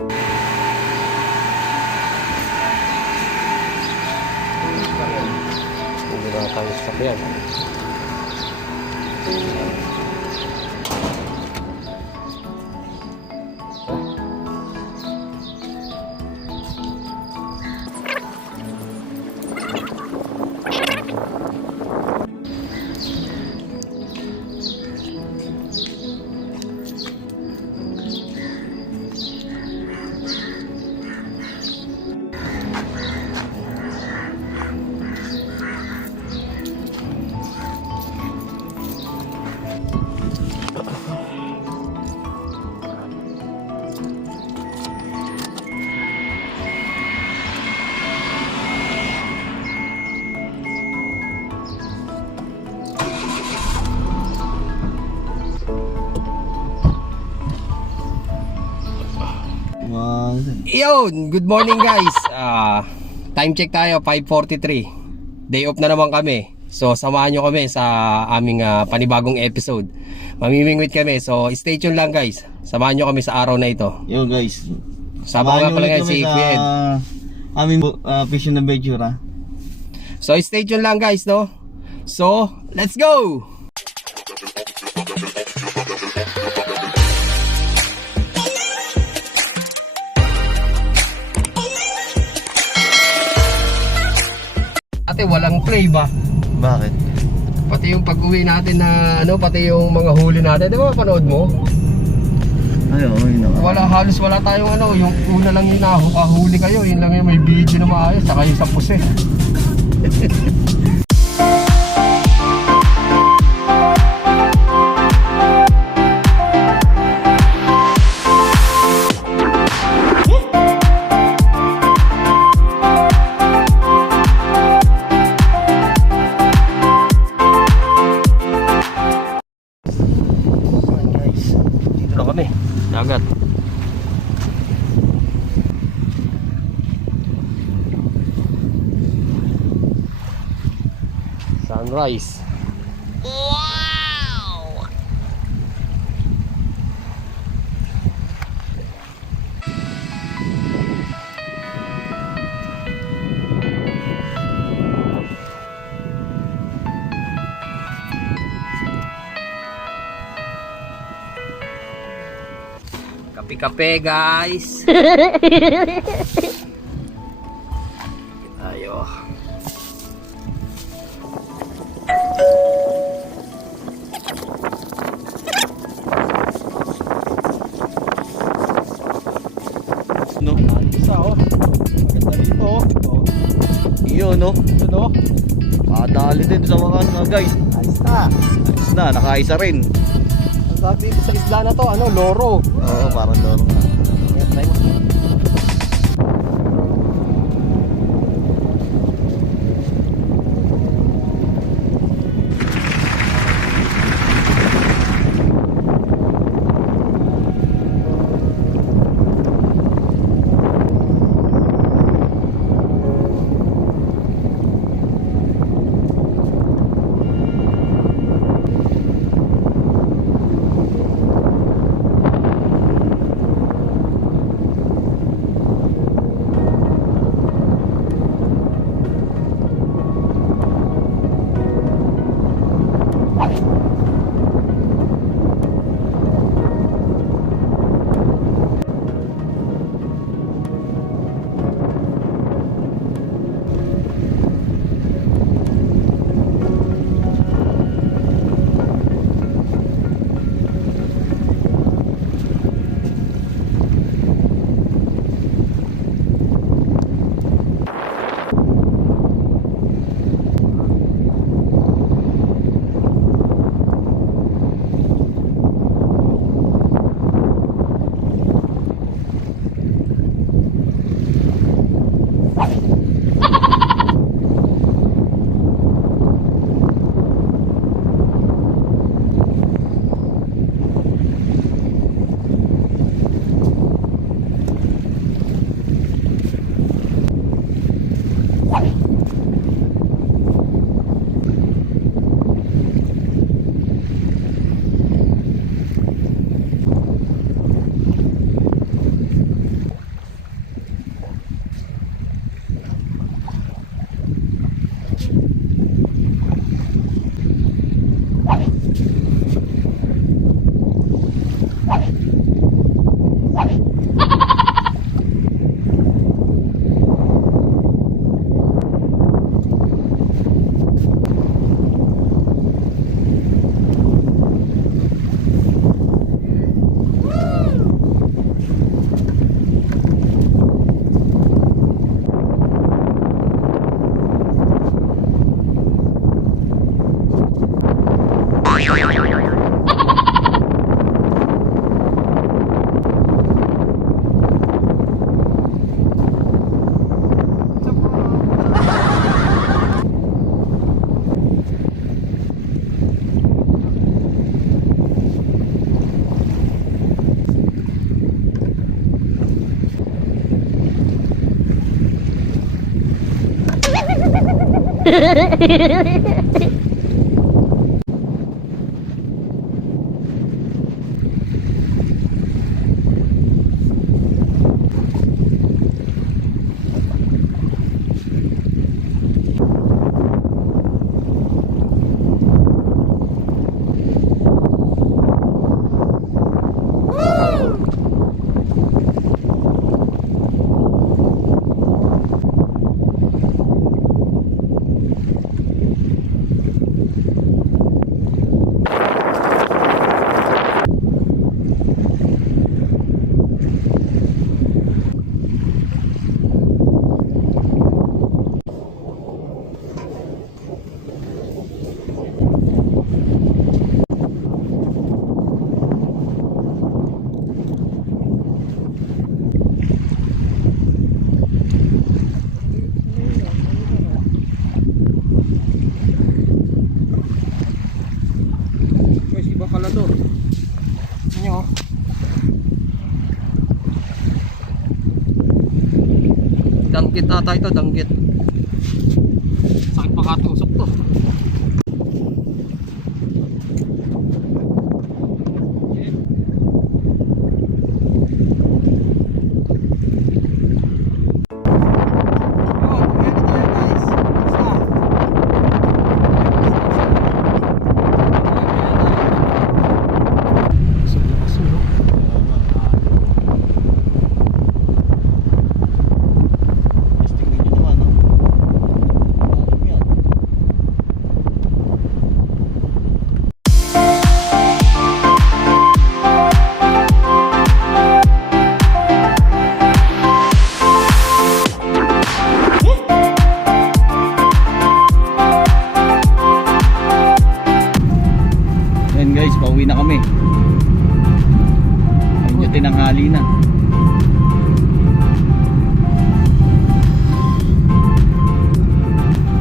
Hindi na tayo sakyan. Yun, good morning guys. Time check tayo, 5:43. Day off na naman kami. So samahan nyo kami sa aming panibagong episode. Mamimingwit kami, so stay tuned lang guys. Samahan nyo kami sa araw na ito. Yo guys, Sama nga pala ngayon si Kuya Ed. aming fishing adventure ha. So stay tuned lang guys, no? So, let's go! Ate, walang play ba? Bakit? Pati yung pag-uwi natin na pati yung mga huli natin, di ba panood mo? Ay, yun na. Halos wala tayong yung una lang yung nahuli kayo, yun lang yung may video na maayos, saka yung sa puse. Kami, dagat. Sunrise. Wow! Kape-kape guys. Ayo. No? Isa maganda dito Iyo no? Ito Padali din sa mga guys. Ayos na. Ayos na, nakaisa rin. Ang tawag dito sa isla na to, loro. Oo, parang loro nga. Try mo. Danggit ata ito, danggit. Sakit makatusok to. Guys, pauwi na kami. Medyo tinanghali na.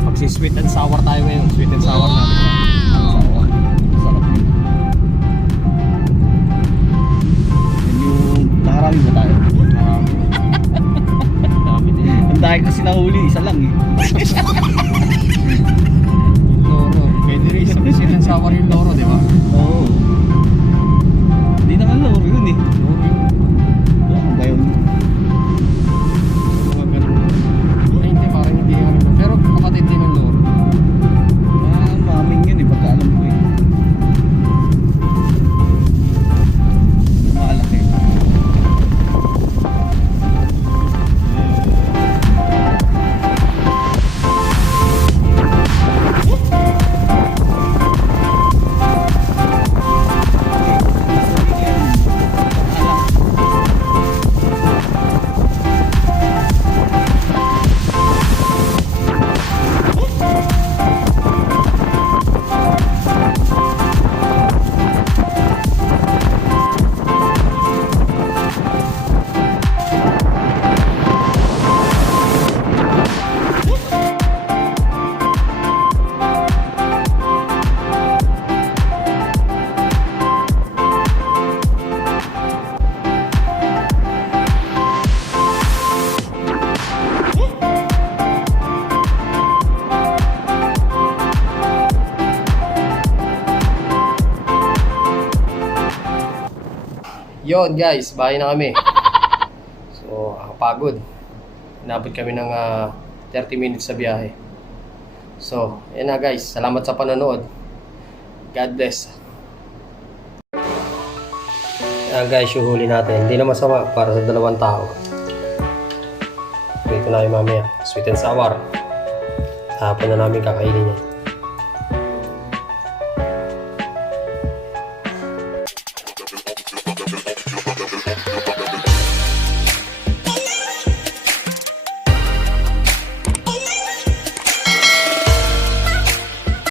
Magsi-sweet and sour tayo ngayon. Sweet and sour na. Sarap yun. Yung nakarami ba tayo? Ang dahil kasi nahuli, isa lang eh. Loro. Pwede rin isang sweet and sour yung loro, di ba? Oo. Hindi naman loro yun eh. Loro yun. Ano ba yun? Mga ganun. Ay, hindi. Parang hindi nga rin. Pero kapatid din ng loro. Maming yun eh, pagka alam ko eh. Malaki. Yon guys, bahay na kami. So, pagod. Inabot kami ng 30 minutes sa biyahe. So, yan na guys. Salamat sa panonood. God bless. Yan guys, yung huli natin. Hindi na masama para sa 2 tao. Ito na yung mamaya. Sweet and sour. Hapon na namin kakainin yan.